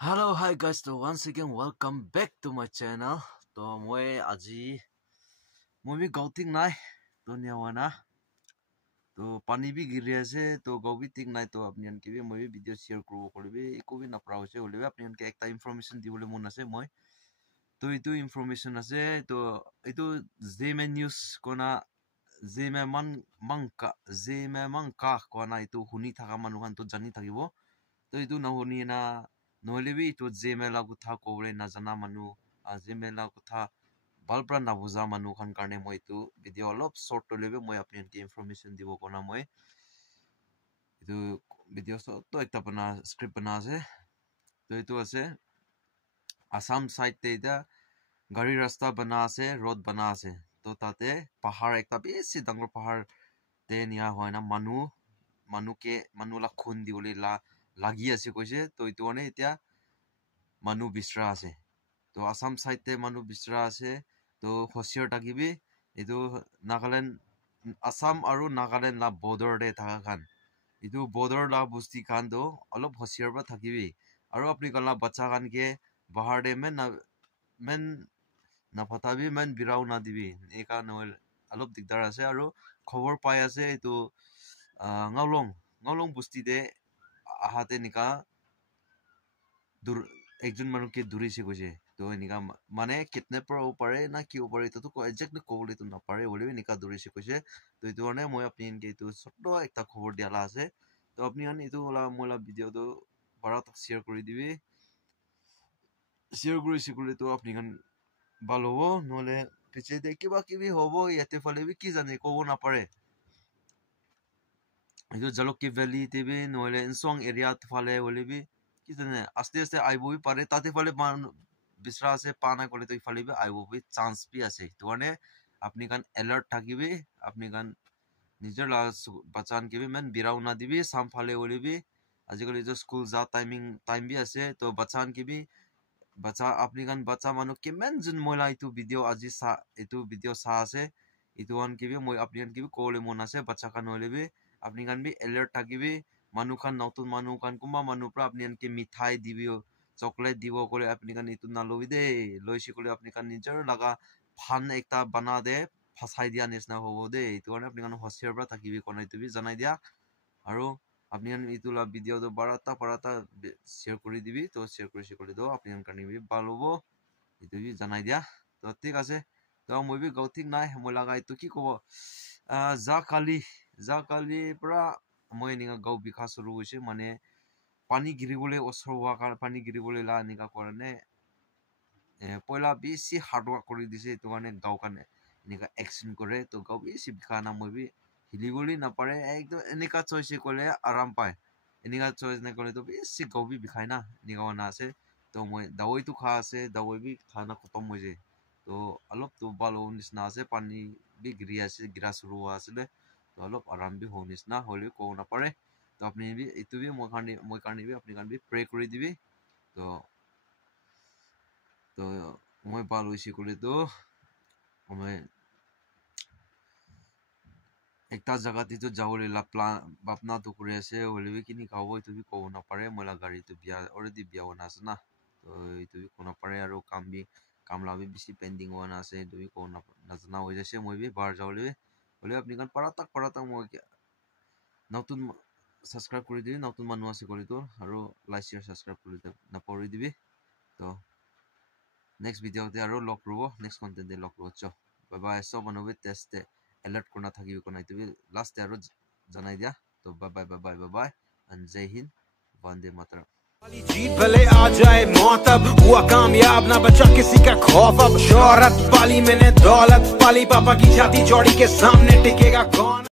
Hello, hi guys. So once again, welcome back to my channel. So moi aji moi bhi gauting nai to nyawana to pani bhi giri ase to gau bhi ting nai to apnian ke bhi moi video share kro koribe eko bhi na prao ase hole apnian ke ekta information dibole mon ase moi to itu information ase to itu zeme news kona zeme mangka kona itu huni thaka manu kan to jani thakibo to itu na huni na নহলে B তো জেমেলা কথা কবলে না জানা মানু জেমেলা কথা বালপ্রা না বুজা মানু খান কারণে মই তো ভিডিও অলপ শর্ট টলেবে মই আপনাকে ইনফরমেশন দিব কোনা মই itu ভিডিও তো একটা বনা স্ক্রিপ্ট বনা আছে তো itu আছে আসাম সাইড তে এটা গাড়ি রাস্তা বনা আছে রোড বনা আছে তো তাতে পাহাড় একটা বেশি ডাঙর পাহাড় তে নিয়া হয় না মানু লা খুন দিবলে লাগি আছে কইছে তো ইটো মানে এতিয়া মানু বিচৰা আছে তো আসাম সাইড তে মানু বিচৰা আছে তো হসিয়ৰ টাকিবি ইটো নাগালেণ্ড আসাম আৰু নাগালেণ্ড লা বৰ্ডাৰ দে থাকা খান ইটো বৰ্ডাৰ লা বস্তি খান তো অলপ হসিয়ৰ বা থাকিবি আৰু আপনি কলা বাচ্চা খান কে বাহাৰ দে মেন না ফটাবি মেন বিৰাও না দিবি একা নহল অলপ দিগদাৰ আছে আৰু খবৰ পাই আছে ইটো ngaulong বস্তি দে আহাতে নিকা একজন মানুষকে দূরেছে কইছে তো নিকা মানে কিডন্যাপার পারে না কি পারে তো তো এক্স্যাক্টলি কবলে তো না পারে বলে নিকা দূরেছে কইছে তো এই ধরনের মই আপনি ইনকে তো ছোট একটা খবর দিয়ালা আছে তো আপনি আন ইতো মোলা ভিডিও তো বড় তক শেয়ার করে দিবি শেয়ার করে তো আপনি গান ভালো হবো নহলে পিছে দে কিবা কিবি হবো ইয়াতে ফলে কি জানে কব না পারে itu jalokki valley tebe noile insong area thale bolebi kitane aste aste aibo bi pare tate fale bisra ase pana kole to ifale bi aibo bi chance bi ase to ane apni kan alert thakibe apni kan nijer la bachan ke bi men birau na dibi sam phale bolebi ajikali jo school za time bi ase to bachan ke bi bacha apni kan bacha manu ke men jun moila itu video aji sa itu video sa ase itu an ke bi moi apni kan ke bi kole mon ase bacha kan bolebi আপনি গান B alert থাকিবি মানু খান নতুন মানু খান কুমা মানু প্রা আপনি আনকে মিঠাই দিবিও চকলেট দিব করে আপনি গান ইতু না লবি দে লইছি করে আপনি গান নিজের লাগা ফান একটা বানা দে ফাসাই দিয়া নিসনা হবো দে ইতু গান আপনি গান হসিয়ার প্রা থাকিবি কোনাই তুবি জানাই দিয়া আৰু আপনি গান ইতুলা ভিডিও তো পারাতা শেয়ার করে দিবি তো শেয়ার করে দাও আপনি গান কানিবি ভালো হবো ইতুবি জানাই দিয়া তো ঠিক আছে তো মই বি গৌতিক নাই মই লাগা ইতু কি কব জাকালি pra moi ninga gau bikha suru hoise mane pani giribole osrowa kar pani giribole la ninga korane poila bisi hard work kori dise to mane gau kane ninga action kore to gau bisi bikha na moi bi hiligoli na pare ekdom enika choice kole aram pai enika choice na kole to bisi gau bi bikhai na ninga wana ase to moi dawai tu kha ase dawai bi khana khatam hoje to alop to balo nisna ase pani bi giri ase gira suru asle तो अलग आराम भी होनिस ना होले को ना पड़े तो अपने भी इतु भी मोय करने भी अपने कान भी प्रे कर दिबी तो मोय बाल होइसी करे तो मैं एकता जगह ती तो जावले ला प्लान बापना तो करे से होले भी किनी खावो इतु भी को ना पड़े मोला गाड़ी तो बिया ऑलरेडी बिया होना से ना तो इतु भी को ना पड़े आरो काम ला भी बिसी पेंडिंग होना से तो भी को ना जना हो जैसे मोय भी बाहर जावले বলে আপনি গান পারাতাক মই নতুন সাবস্ক্রাইব করে দিবি নতুন মানুষ আছে করে তো আৰু লাইক শেয়াৰ সাবস্ক্ৰাইব কৰে না পড়ি দিবি তো নেক্সট ভিডিওতে আৰু লগ ৰব নেক্সট কন্টেন্টে লগ ৰব চ বাই বাই সব মানুহে টেস্ট এলাৰ্ট কৰনা থাকিবি কোনাই তুমি লাস্ট আৰু জানাই দিয়া তো বাই বাই এন্ড জয় হিন্দ বন্দে মাতরম जीत भले आ जाए मौत अब हुआ कामयाब ना बचा किसी का खौफ अब शोहरत पाली मैंने दौलत पाली पापा की छाती चौड़ी के सामने टिकेगा कौन।